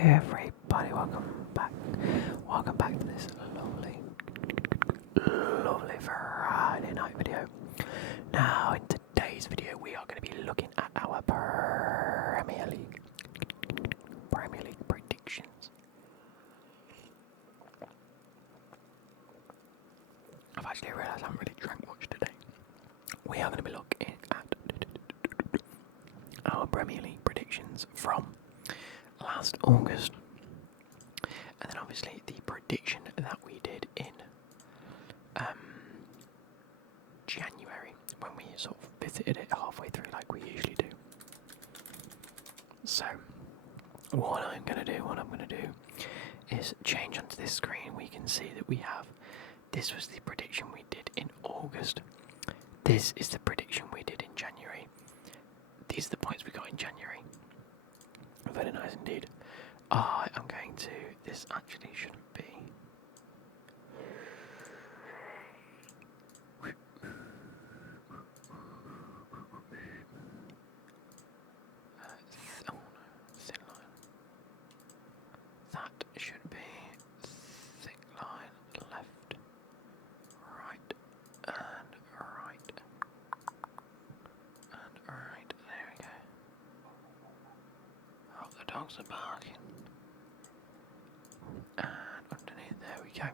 everybody, welcome back. Welcome back to this lovely Friday night video. Now, in today's video, we are going to be looking at our Premier League predictions. I've actually realised I haven't really drank much today. We are going to be looking at our Premier League predictions from last August, and then obviously the prediction that we did in January when we sort of visited it halfway through like we usually do. So what I'm going to do is change onto this screen. We can see that we have, this was the prediction we did in August, this is the prediction we did in January, these are the points we got in January. Very nice indeed. I am going to, this actually shouldn't be. Oh no, thin line. That should be thick line, left, right, and right. And right, there we go. Oh, the dogs are barking. And underneath, there we go.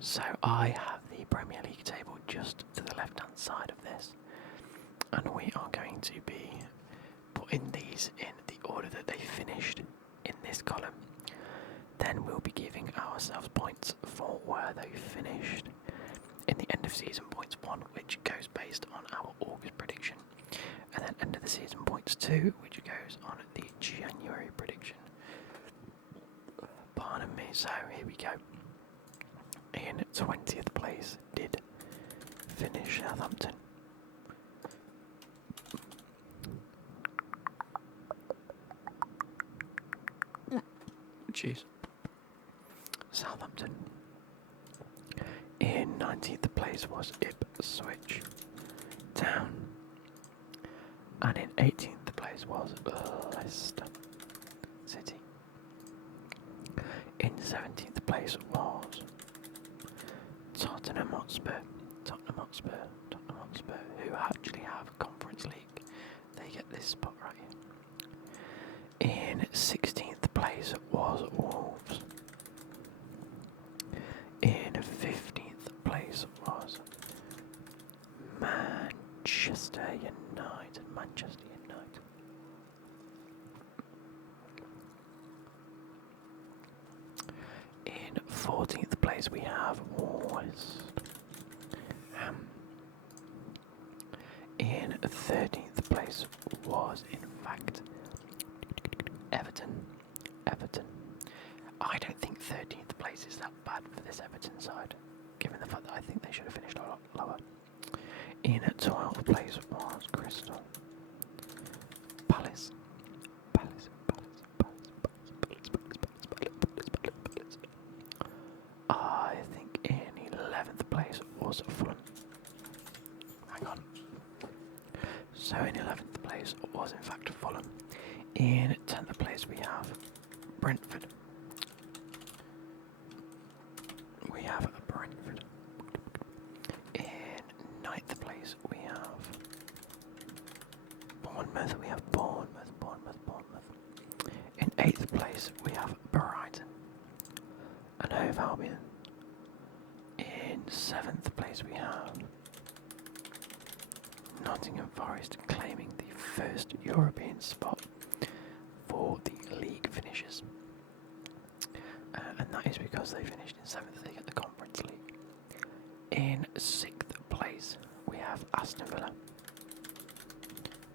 So I have the Premier League table just to the left hand side of this, and we are going to be putting these in the order that they finished in this column. Then we'll be giving ourselves points for where they finished in the end of season points 1, which goes based on our August prediction, and then end of the season points 2, which goes on the January prediction. Pardon me, so here we go. In 20th place did finish Southampton. Jeez. Southampton. In 19th place was Ipswich Town. And in 18th place was Leicester City. In 17th place was Tottenham Hotspur, who actually have a Conference League. They get this spot right here. In 16th place was Wolves. In 15th place was Manchester United. In 14th place we have West Ham. In 13th place was in fact Everton. I don't think 13th place is that bad for this Everton side, given the fact that I think they should have finished a lot lower. In 12th place was Crystal Palace. I think in 11th place was Fulham. Hang on. So in 11th place was in fact Fulham. In 10th place we have Brentford. In 9th place we have Bournemouth. In 8th place we have Brighton and Hove Albion. In 7th place we have Nottingham Forest, claiming the first European spot for the league finishes. And that is because they finished in 7th, they get the Conference League. In 6th place we have Aston Villa,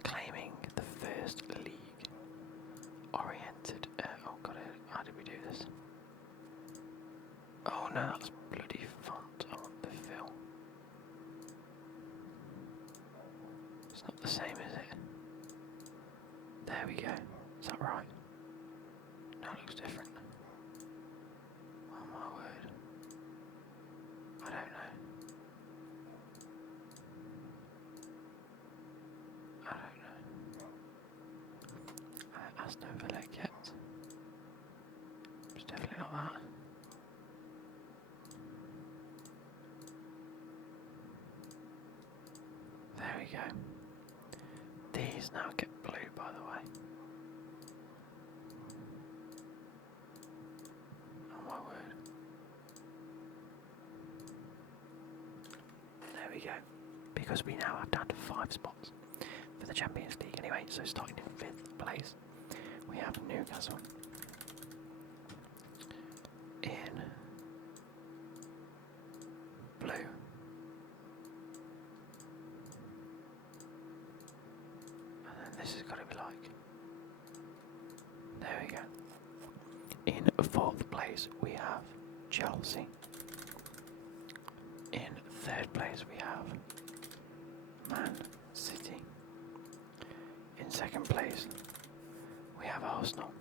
claiming the first league oriented. Oh god, how did we do this? Oh no, that's bloody font. I want the fill. It's not the same, is it? There we go. Is that right? No, it looks different. Oh my word. I don't know. Aston Villa kept we go. These now get blue, by the way. Oh my word. There we go. Because we now have down to 5 spots for the Champions League anyway. So starting in 5th place, we have Newcastle. In blue. And then this has got to be like. There we go. In 4th place, we have Chelsea. In 3rd place, we have Man City. In 2nd place, we have Arsenal.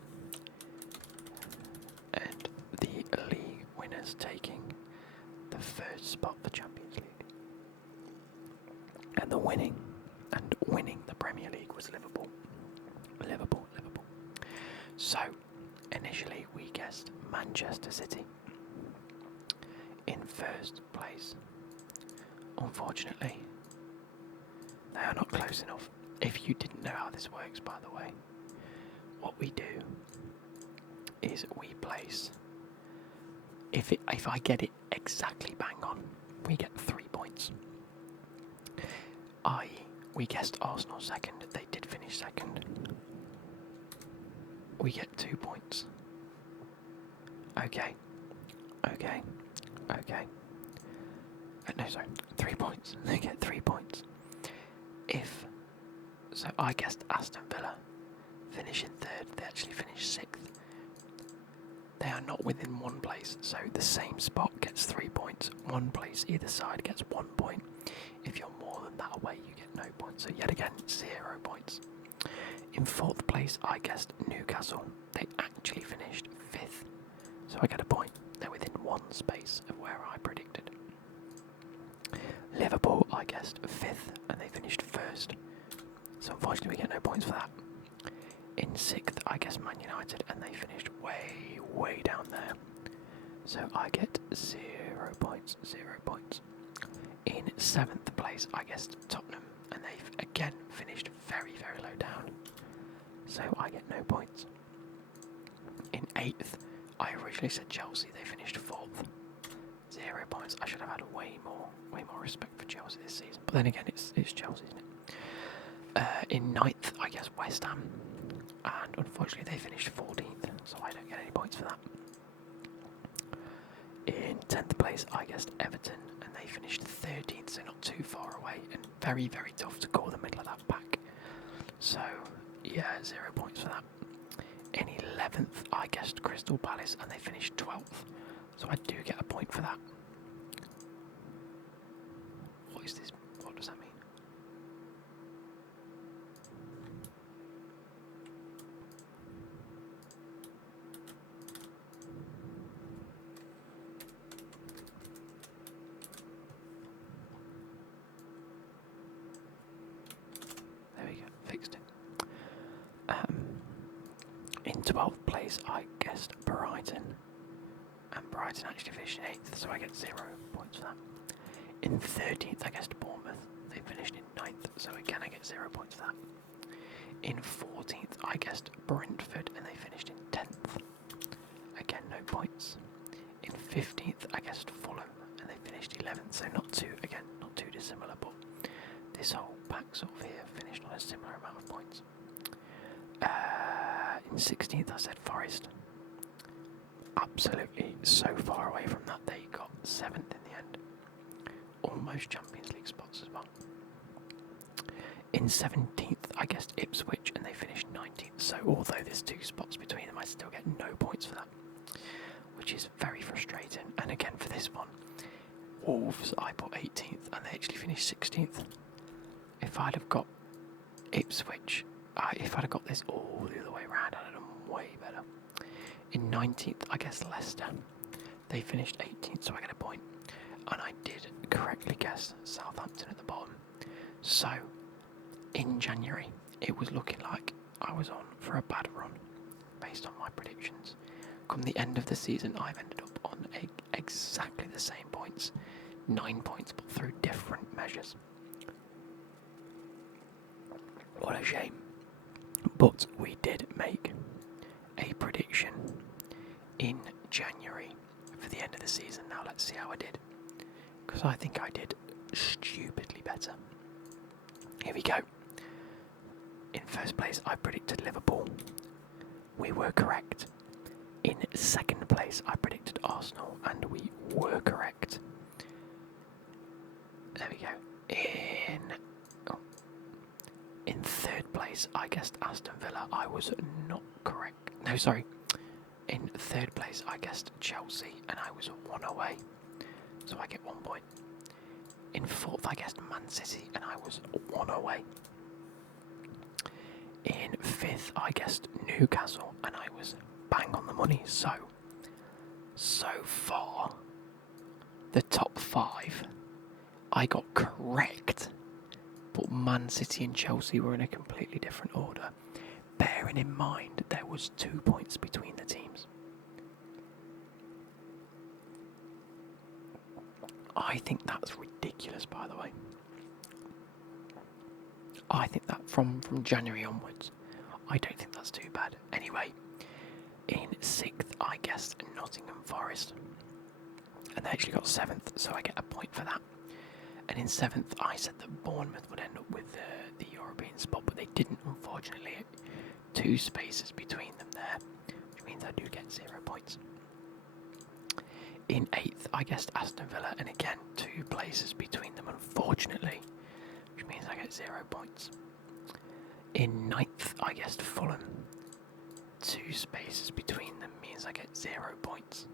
And the league winners taking the 3rd spot for Champions League. And winning the Premier League was Liverpool. Liverpool. So, initially we guessed Manchester City in 1st place. Unfortunately, they are not close enough. If you didn't know how this works, by the way, what we do is we place. If I get it exactly bang on, we get 3 points. I.e., we guessed Arsenal 2nd. They did finish 2nd. We get 2 points. Okay. No, sorry, 3 points. They get 3 points. So I guessed Aston Villa finish in 3rd. They actually finished 6th. They are not within 1 place, so the same spot gets 3 points. 1 place either side gets 1 point. If you're more than that away, you get no points. So yet again, 0 points. In 4th place, I guessed Newcastle. They actually finished 5th, so I get a point. They're within 1 space of where I predicted. Liverpool, I guessed 5th, and they finished 1st. So unfortunately, we get no points for that. In 6th, I guessed Man United, and they finished way down there. So I get 0 points, 0 points. In 7th place, I guessed Tottenham, and they've again finished very low down. So I get no points. In 8th, I originally said Chelsea, they finished 4th. 0 points. I should have had way more respect for Chelsea this season. But then again, it's Chelsea, isn't it? In 9th, I guess West Ham, and unfortunately they finished 14th, so I don't get any points for that. In 10th place, I guessed Everton, and they finished 13th, so not too far away, and very tough to call the middle of that pack. So, yeah, 0 points for that. In 11th, I guessed Crystal Palace, and they finished 12th, so I do get a point for that. What is this? What does that mean? There we go, fixed it. In 12th place, I guessed Brighton, and Brighton actually finished 8th, so I get 0 points for that. In 13th, I guessed Bournemouth, they finished in 9th, so again I get 0 points for that. In 14th, I guessed Brentford, and they finished in 10th, again no points. In 15th, I guessed Fulham, and they finished 11th, so not too dissimilar, but this whole pack sort of here finished on a similar amount of points. In 16th, I said Forest. Absolutely so far away from that, they got 7th in the end. Almost Champions League spots as well. In 17th, I guessed Ipswich, and they finished 19th. So although there's 2 spots between them, I still get no points for that, which is very frustrating. And again for this one, Wolves, I put 18th, and they actually finished 16th. If I'd have got Ipswich, if I'd have got this all the other way around, I'd have done way better. In 19th, I guess Leicester. They finished 18th, so I get a point. And I did correctly guess Southampton at the bottom. So, in January, it was looking like I was on for a bad run, based on my predictions. Come the end of the season, I've ended up on exactly the same points. 9 points, but through different measures. What a shame. But we did make a prediction in January for the end of the season. Now let's see how I did. Because I think I did stupidly better. Here we go. In first place, I predicted Liverpool. We were correct. In second place, I predicted Arsenal, and we were correct. There we go. In third place, I guessed Aston Villa. I was not correct. No, sorry. In third place, I guessed Chelsea, and I was 1 away. So I get 1 point. In fourth, I guessed Man City, and I was 1 away. In fifth, I guessed Newcastle, and I was bang on the money. So far, the top 5, I got correct. But Man City and Chelsea were in a completely different order, bearing in mind there was 2 points between the teams. I think that's ridiculous, by the way. I think that from January onwards, I don't think that's too bad. Anyway, in sixth, I guessed Nottingham Forest, and they actually got 7th, so I get a point for that. And in 7th, I said that Bournemouth would end up with the European spot, but they didn't, unfortunately. 2 spaces between them there, which means I do get 0 points. In 8th, I guessed Aston Villa, and again, 2 places between them, unfortunately, which means I get 0 points. In 9th, I guessed Fulham. 2 spaces between them means I get 0 points.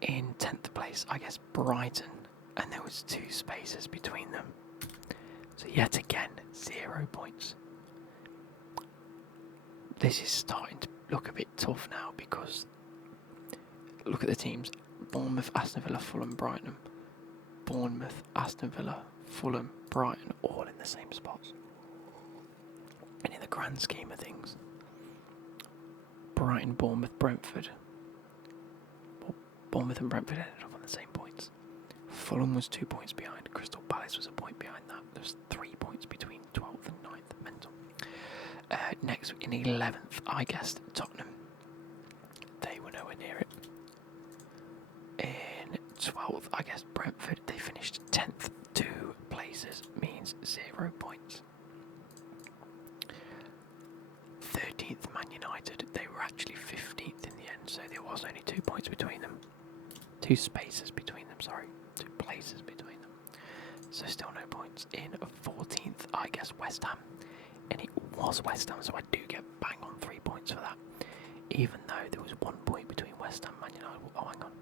In 10th place, I guessed Brighton, and there was 2 spaces between them. So yet again, 0 points. This is starting to look a bit tough now because look at the teams. Bournemouth, Aston Villa, Fulham, Brighton. Bournemouth, Aston Villa, Fulham, Brighton, all in the same spots. And in the grand scheme of things, Brighton, Bournemouth, Brentford. Bournemouth and Brentford ended up on the same points. Fulham was 2 points behind. Crystal Palace was a point behind that. There was 3 points between 12th and 9th. Mental. Next, in 11th, I guessed Tottenham. They were nowhere near it. In 12th, I guessed Brentford. They finished 10th. 2 places means 0 points. 13th, Man United. They were actually 15th in the end, so there was only 2 points between them. 2 spaces between them, sorry. 2 places between them. So still no points. In 14th, I guess West Ham. And it was West Ham, so I do get bang on 3 points for that. Even though there was 1 point between West Ham, Man United. Oh, hang on.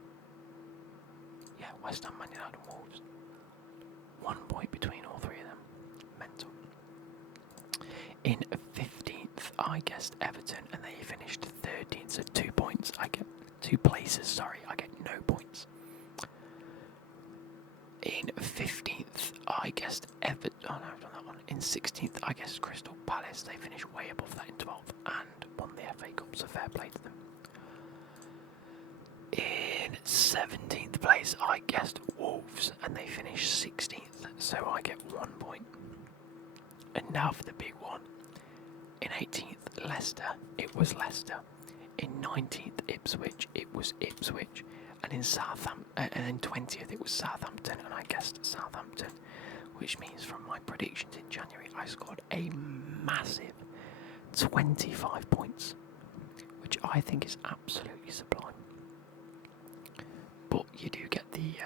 Yeah, West Ham, Man United and Wolves. 1 point between all 3 of them. Mental. In 15th, I guessed Everton, and they finished 13th, so 2 points. I get 2 places, sorry, I get no points. In 15th, I guessed Everton. Oh no, I've done that one. In 16th, I guessed Crystal Palace. They finished way above that in 12th and won the FA Cup, so fair play to them. In 17th place, I guessed Wolves, and they finished 16th, so I get 1 point. And now for the big one. In 18th, Leicester, it was Leicester. In 19th, Ipswich, it was Ipswich. And in and then 20th, it was Southampton, and I guessed Southampton, which means from my predictions in January, I scored a massive 25 points, which I think is absolutely sublime. But you do get the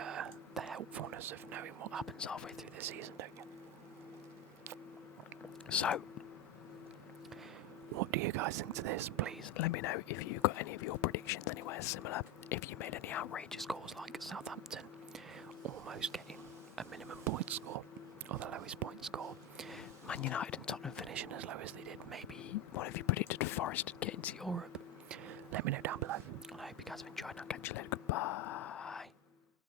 helpfulness of knowing what happens halfway through the season, don't you? So, what do you guys think to this? Please let me know if you got any of your predictions anywhere similar. If you made any outrageous scores like Southampton almost getting a minimum point score or the lowest point score. Man United and Tottenham finishing as low as they did. Maybe one of you predicted Forest would get into Europe. Let me know down below. And I hope you guys have enjoyed, and I'll catch you later. Goodbye.